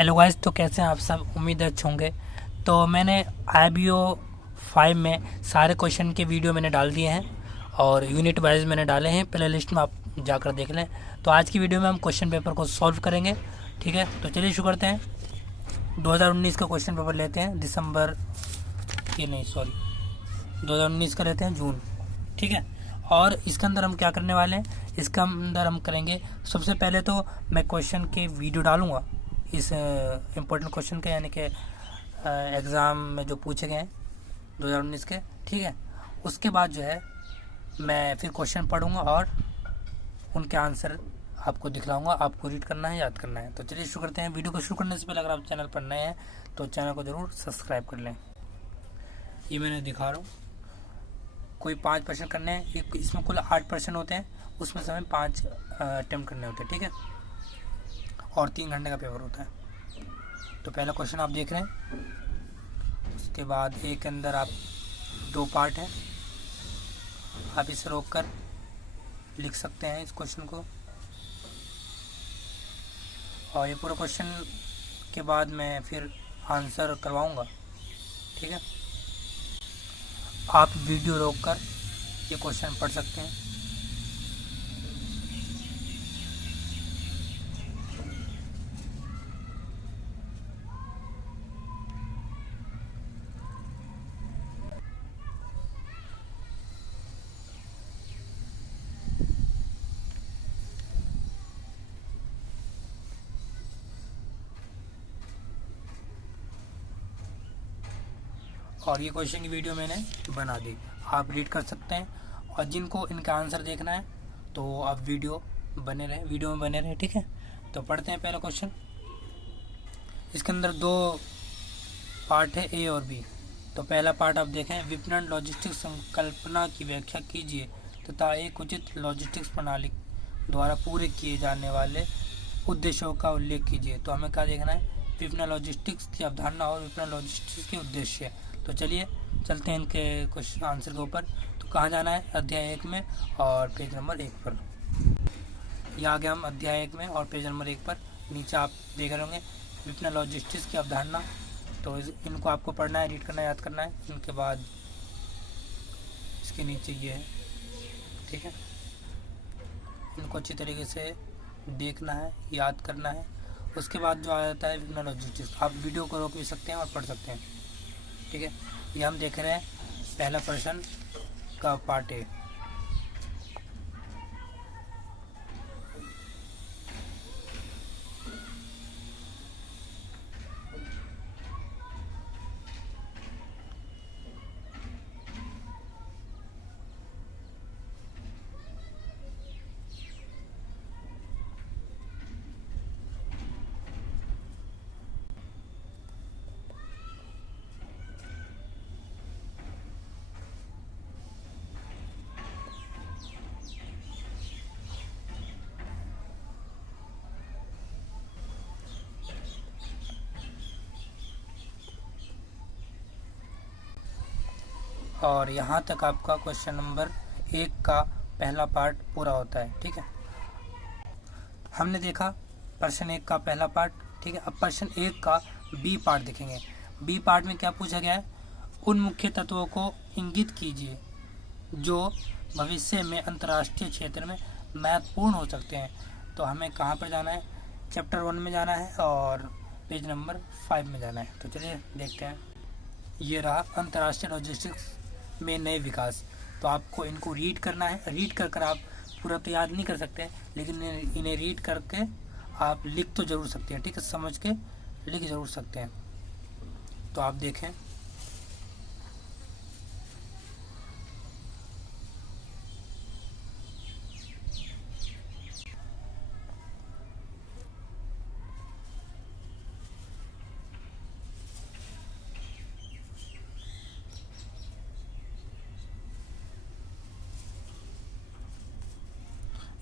Hello guys, तो कैसे हैं आप सब। उम्मीद है अच्छे होंगे। तो मैंने IBO 5 में सारे क्वेश्चन के वीडियो मैंने डाल दिए हैं और यूनिट वाइज मैंने डाले हैं, प्ले लिस्ट में आप जाकर देख लें। तो आज की वीडियो में हम क्वेश्चन पेपर को सॉल्व करेंगे। ठीक है, तो चलिए शुरू करते हैं। 2019 का क्वेश्चन पेपर लेते हैं, दिसंबर ये नहीं सॉरी 2019 का लेते हैं, जून। ठीक है, और इसके अंदर हम क्या करने वाले हैं, इसके अंदर हम करेंगे सबसे पहले तो मैं क्वेश्चन के वीडियो डालूंगा इस इम्पोर्टेंट क्वेश्चन के, यानी कि एग्ज़ाम में जो पूछे गए हैं 2019 के। ठीक है, उसके बाद जो है मैं फिर क्वेश्चन पढ़ूंगा और उनके आंसर आपको दिखलाऊंगा। आपको रीड करना है, याद करना है। तो चलिए शुरू करते हैं। वीडियो को शुरू करने से पहले अगर आप चैनल पर नए हैं तो चैनल को ज़रूर सब्सक्राइब कर लें। ये मैंने दिखा रहा हूँ, कोई 5 प्रश्न करने हैं। इसमें कुल 8 प्रश्न होते हैं, उसमें से हमें 5 अटैम्प्ट करने होते हैं। ठीक है, और 3 घंटे का पेपर होता है। तो पहला क्वेश्चन आप देख रहे हैं, उसके बाद एक के अंदर आप 2 पार्ट हैं। आप इसे रोक कर लिख सकते हैं इस क्वेश्चन को, और ये पूरा क्वेश्चन के बाद मैं फिर आंसर करवाऊंगा। ठीक है, आप वीडियो रोक कर ये क्वेश्चन पढ़ सकते हैं। और ये क्वेश्चन की वीडियो मैंने बना दी, आप रीड कर सकते हैं। और जिनको इनका आंसर देखना है तो आप वीडियो में बने रहे। ठीक है, तो पढ़ते हैं पहला क्वेश्चन। इसके अंदर 2 पार्ट है, ए और बी। तो पहला पार्ट आप देखें, विपणन लॉजिस्टिक्स संकल्पना की व्याख्या कीजिए तथा एक उचित लॉजिस्टिक्स प्रणाली द्वारा पूरे किए जाने वाले उद्देश्यों का उल्लेख कीजिए। तो हमें क्या देखना है, विपणन लॉजिस्टिक्स की अवधारणा और विपणन लॉजिस्टिक्स के उद्देश्य। तो चलिए चलते हैं इनके क्वेश्चन आंसर के ऊपर। तो कहाँ जाना है, अध्याय 1 में और पेज नंबर 1 पर। यहाँ आ गए हम अध्याय 1 में और पेज नंबर 1 पर। नीचे आप देख रहे होंगे विपणन लॉजिस्टिक्स की अवधारणा। तो इनको आपको पढ़ना है, रीड करना है, याद करना है। इनके बाद इसके नीचे ये है। ठीक है, इनको अच्छी तरीके से देखना है, याद करना है। उसके बाद जो आ जाता है विपणन लॉजिस्टिक्स, आप वीडियो को रोक भी सकते हैं और पढ़ सकते हैं। ठीक है, ये हम देख रहे हैं पहला प्रश्न का पार्ट ए। और यहाँ तक आपका क्वेश्चन नंबर 1 का पहला पार्ट पूरा होता है। ठीक है, हमने देखा प्रश्न 1 का पहला पार्ट। ठीक है, अब प्रश्न 1 का बी पार्ट देखेंगे। बी पार्ट में क्या पूछा गया है, उन मुख्य तत्वों को इंगित कीजिए जो भविष्य में अंतर्राष्ट्रीय क्षेत्र में महत्वपूर्ण हो सकते हैं। तो हमें कहाँ पर जाना है, चैप्टर 1 में जाना है और पेज नंबर 5 में जाना है। तो चलिए देखते हैं। ये रहा अंतर्राष्ट्रीय लॉजिस्टिक्स में नए विकास। तो आपको इनको रीड करना है। रीड कर आप पूरा तो याद नहीं कर सकते, लेकिन इन्हें रीड करके आप लिख तो ज़रूर सकते हैं। ठीक है, समझ के लिख ज़रूर सकते हैं। तो आप देखें,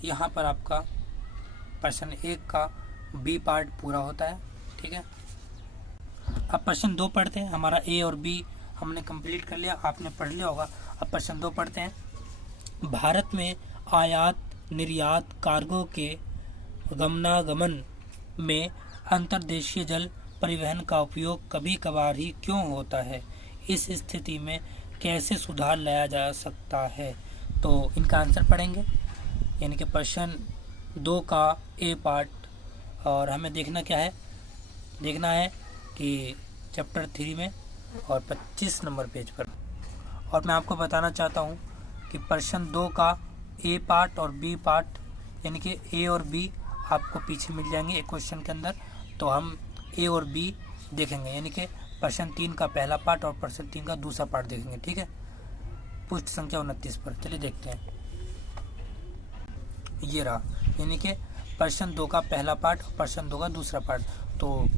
यहाँ पर आपका प्रश्न 1 का बी पार्ट पूरा होता है। ठीक है, अब प्रश्न 2 पढ़ते हैं। हमारा ए और बी हमने कंप्लीट कर लिया, आपने पढ़ लिया होगा। अब प्रश्न 2 पढ़ते हैं। भारत में आयात निर्यात कार्गो के गमनागमन में अंतर्देशीय जल परिवहन का उपयोग कभी कभार ही क्यों होता है? इस स्थिति में कैसे सुधार लाया जा सकता है? तो इनका आंसर पढ़ेंगे, यानी कि प्रश्न 2 का ए पार्ट। और हमें देखना क्या है? देखना है कि चैप्टर 3 में और 25 नंबर पेज पर। और मैं आपको बताना चाहता हूँ कि प्रश्न 2 का ए पार्ट और बी पार्ट, यानी कि ए और बी आपको पीछे मिल जाएंगे एक क्वेश्चन के अंदर। तो हम ए और बी देखेंगे, यानी कि प्रश्न 3 का पहला पार्ट और प्रश्न 3 का दूसरा पार्ट देखेंगे, ठीक है, पृष्ठ संख्या 29 पर। चलिए देखते हैं, ये रहा, यानी कि प्रश्न 2 का पहला पार्ट और प्रश्न 2 का दूसरा पार्ट। तो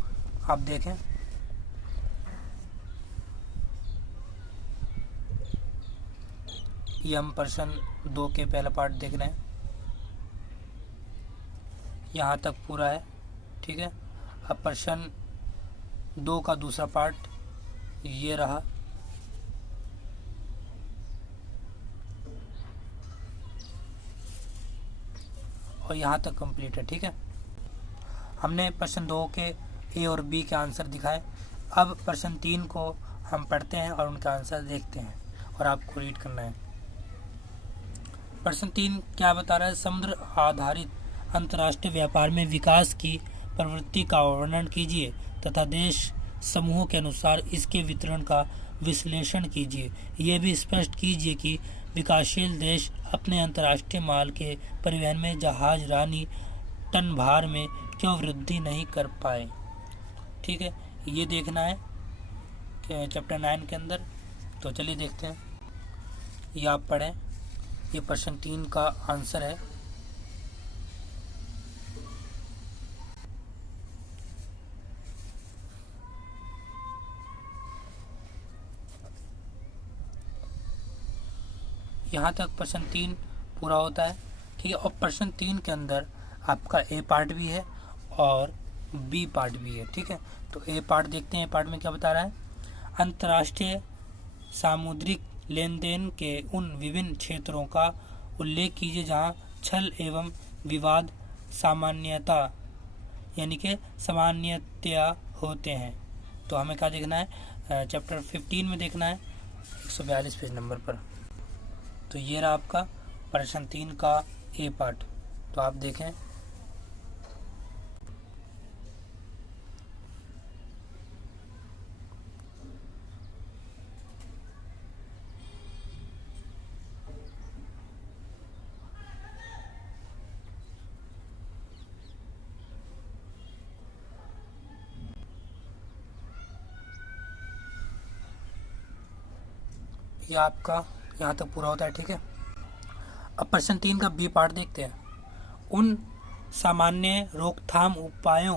आप देखें, ये हम प्रश्न 2 के पहला पार्ट देख रहे हैं, यहाँ तक पूरा है, ठीक है। अब प्रश्न 2 का दूसरा पार्ट ये रहा, और यहाँ तक कंप्लीट है, ठीक है। हमने प्रश्न 2 के ए और बी के आंसर दिखाए। अब प्रश्न 3 को हम पढ़ते हैं और उनका आंसर देखते हैं, और आपको रीड करना है। प्रश्न 3 क्या बता रहा है? समुद्र आधारित अंतर्राष्ट्रीय व्यापार में विकास की प्रवृत्ति का वर्णन कीजिए तथा देश समूहों के अनुसार इसके वितरण का विश्लेषण कीजिए। यह भी स्पष्ट कीजिए कि विकासशील देश अपने अंतर्राष्ट्रीय माल के परिवहन में जहाज रानी टन भार में क्यों वृद्धि नहीं कर पाए, ठीक है। ये देखना है चैप्टर 9 के अंदर। तो चलिए देखते हैं, ये आप पढ़ें, ये प्रश्न 3 का आंसर है। यहाँ तक प्रश्न 3 पूरा होता है, ठीक है। और प्रश्न 3 के अंदर आपका ए पार्ट भी है और बी पार्ट भी है, ठीक है। तो ए पार्ट देखते हैं, ए पार्ट में क्या बता रहा है? अंतर्राष्ट्रीय सामुद्रिक लेन देन के उन विभिन्न क्षेत्रों का उल्लेख कीजिए जहाँ छल एवं विवाद सामान्यता, यानी कि सामान्यतया होते हैं। तो हमें क्या देखना है? चैप्टर 15 में देखना है, 142 पेज नंबर पर। तो ये रहा आपका प्रश्न 3 का ए पार्ट। तो आप देखें, ये आपका यहाँ तक पूरा होता है, ठीक है। अब प्रश्न 3 का बी पार्ट देखते हैं। उन सामान्य रोकथाम उपायों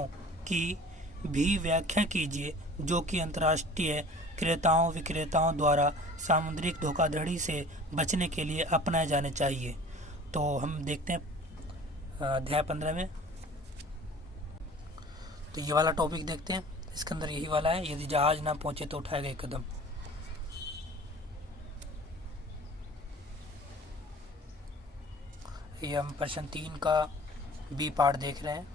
की भी व्याख्या कीजिए जो कि अंतर्राष्ट्रीय क्रेताओं विक्रेताओं द्वारा सामुद्रिक धोखाधड़ी से बचने के लिए अपनाए जाने चाहिए। तो हम देखते हैं अध्याय 15 में। तो ये वाला टॉपिक देखते हैं, इसके अंदर यही वाला है, यदि जहाज ना पहुंचे तो उठाए गए कदम। ये हम प्रश्न 3 का बी पार्ट देख रहे हैं।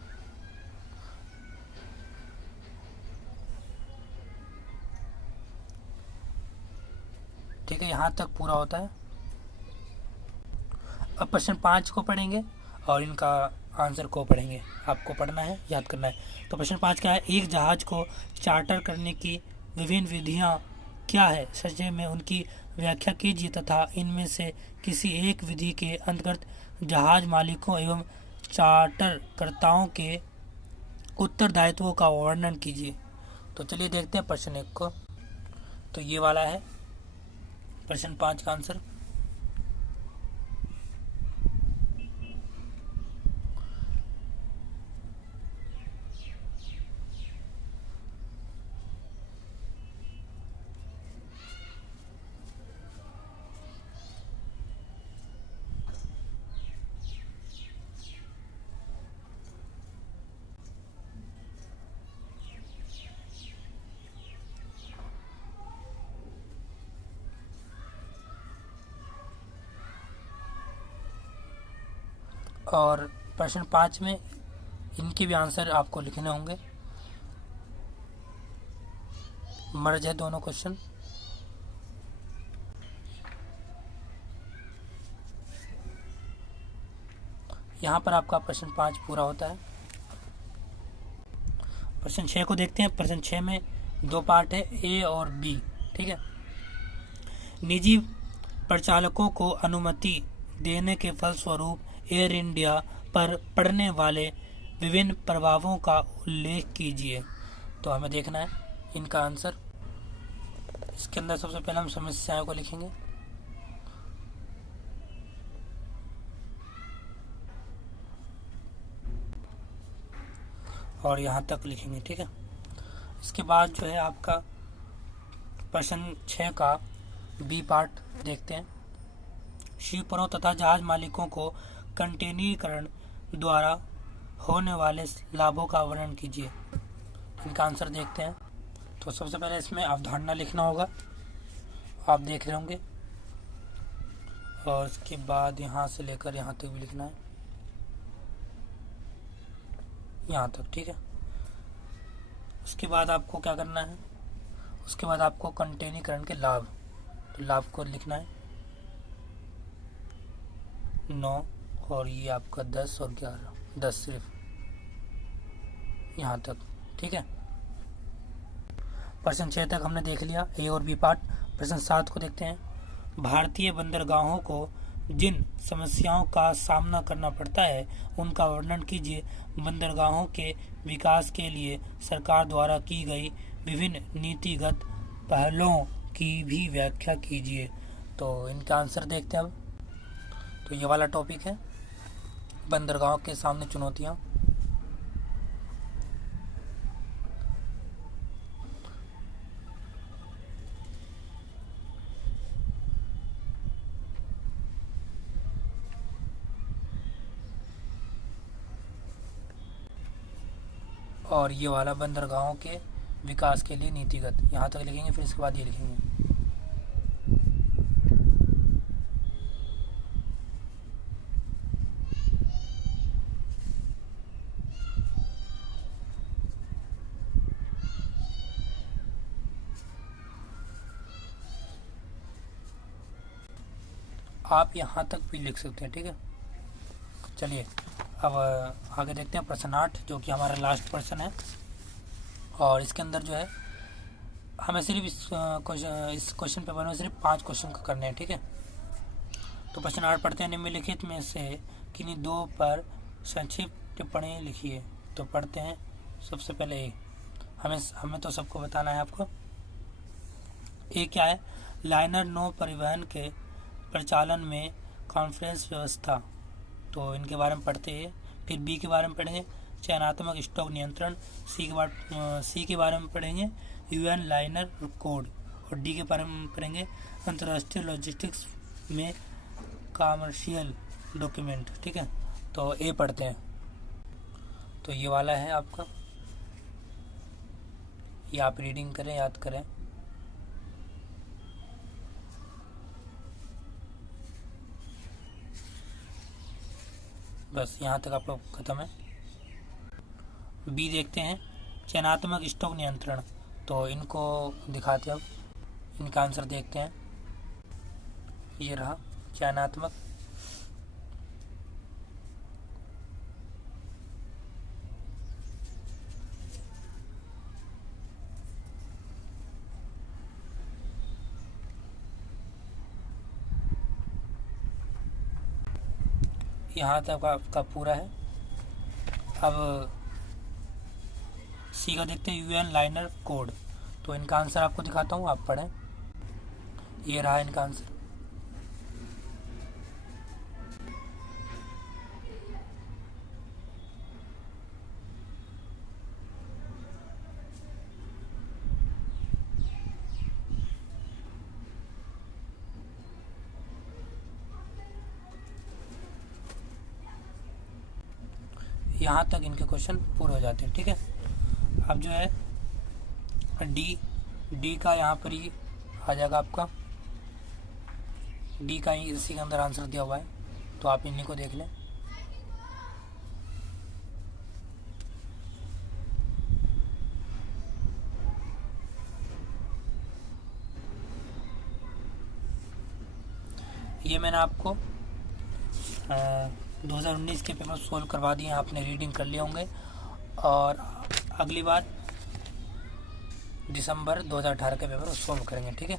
ठीक है, यहाँ तक पूरा होता है। अब प्रश्न 5 को पढ़ेंगे और इनका आंसर को पढ़ेंगे, आपको पढ़ना है, याद करना है। तो प्रश्न 5 क्या है? एक जहाज को चार्टर करने की विभिन्न विधियां क्या है? संक्षेप में उनकी व्याख्या कीजिए तथा इनमें से किसी एक विधि के अंतर्गत जहाज मालिकों एवं चार्टरकर्ताओं के उत्तरदायित्वों का वर्णन कीजिए। तो चलिए देखते हैं प्रश्न 1 को। तो ये वाला है प्रश्न 5 का आंसर। और प्रश्न 5 में इनके भी आंसर आपको लिखने होंगे। मर्ज है दोनों क्वेश्चन। यहाँ पर आपका प्रश्न 5 पूरा होता है। प्रश्न 6 को देखते हैं। प्रश्न 6 में 2 पार्ट है, ए और बी। ठीक है। निजी प्रचालकों को अनुमति देने के फलस्वरूप एयर इंडिया पर पड़ने वाले विभिन्न प्रभावों का उल्लेख कीजिए। तो हमें देखना है इनका आंसर। इसके अंदर सबसे पहले हम समस्याओं को लिखेंगे। और यहाँ तक लिखेंगे। ठीक है। इसके बाद जो है आपका प्रश्न 6 का बी पार्ट देखते हैं। शिपरों तथा जहाज मालिकों को कंटेनरीकरण द्वारा होने वाले लाभों का वर्णन कीजिए। इनका आंसर देखते हैं। तो सबसे पहले इसमें अवधारणा लिखना होगा, आप देख रहे होंगे। और इसके बाद यहाँ से लेकर यहाँ तक भी लिखना है, यहाँ तक। ठीक है। उसके बाद आपको क्या करना है, उसके बाद आपको कंटेनरीकरण के लाभ, तो लाभ को लिखना है 9, और ये आपका 10 और 11, 10 सिर्फ, यहाँ तक। ठीक है। प्रश्न 6 तक हमने देख लिया, ए और बी पार्ट। प्रश्न 7 को देखते हैं। भारतीय बंदरगाहों को जिन समस्याओं का सामना करना पड़ता है उनका वर्णन कीजिए। बंदरगाहों के विकास के लिए सरकार द्वारा की गई विभिन्न नीतिगत पहलों की भी व्याख्या कीजिए। तो इनका आंसर देखते हैं अब। तो ये वाला टॉपिक है, बंदरगाहों के सामने चुनौतियाँ। और ये वाला बंदरगाहों के विकास के लिए नीतिगत, यहाँ तक लिखेंगे। फिर इसके बाद ये लिखेंगे। आप यहाँ तक भी लिख सकते हैं। ठीक है। चलिए अब आगे देखते हैं प्रश्न 8, जो कि हमारा लास्ट प्रश्न है। और इसके अंदर जो है हमें सिर्फ इस क्वेश्चन पेपर में सिर्फ 5 क्वेश्चन करने हैं। ठीक है। तो प्रश्न 8 पढ़ते हैं। निम्नलिखित में से किन्हीं 2 पर संक्षिप्त टिप्पणी लिखिए। तो पढ़ते हैं। सबसे पहले ए, हमें तो सबको बताना है आपको। ए क्या है? लाइनर नौ परिवहन के प्रचालन में कॉन्फ्रेंस व्यवस्था, तो इनके बारे में पढ़ते हैं। फिर बी के बारे में पढ़ेंगे, चयनात्मक स्टॉक नियंत्रण। सी के बारे में पढ़ेंगे, यूएन लाइनर कोड। और डी के बारे में पढ़ेंगे, अंतर्राष्ट्रीय लॉजिस्टिक्स में कॉमर्शियल डॉक्यूमेंट। ठीक है। तो ए पढ़ते हैं। तो ये वाला है आपका, ये आप रीडिंग करें, याद करें। बस यहाँ तक आपका ख़त्म है। बी देखते हैं, चयनात्मक स्टॉक नियंत्रण। तो इनको दिखाते हैं अब, इनका आंसर देखते हैं। ये रहा चयनात्मक। यहाँ तक आपका पूरा है। अब सी का देखते हैं, यूएन लाइनर कोड। तो इनका आंसर आपको दिखाता हूँ, आप पढ़ें। ये रहा इनका आंसर। यहाँ तक इनके क्वेश्चन पूरे हो जाते हैं। ठीक है। अब जो है डी का यहाँ पर ही आ जाएगा आपका। डी का ही इसी के अंदर आंसर दिया हुआ है, तो आप इन्हीं को देख लें। ये मैंने आपको 2019 के पेपर सोल्व करवा दिए हैं, आपने रीडिंग कर लिए होंगे। और अगली बार दिसंबर 2018 के पेपर सोल्व करेंगे, ठीक है।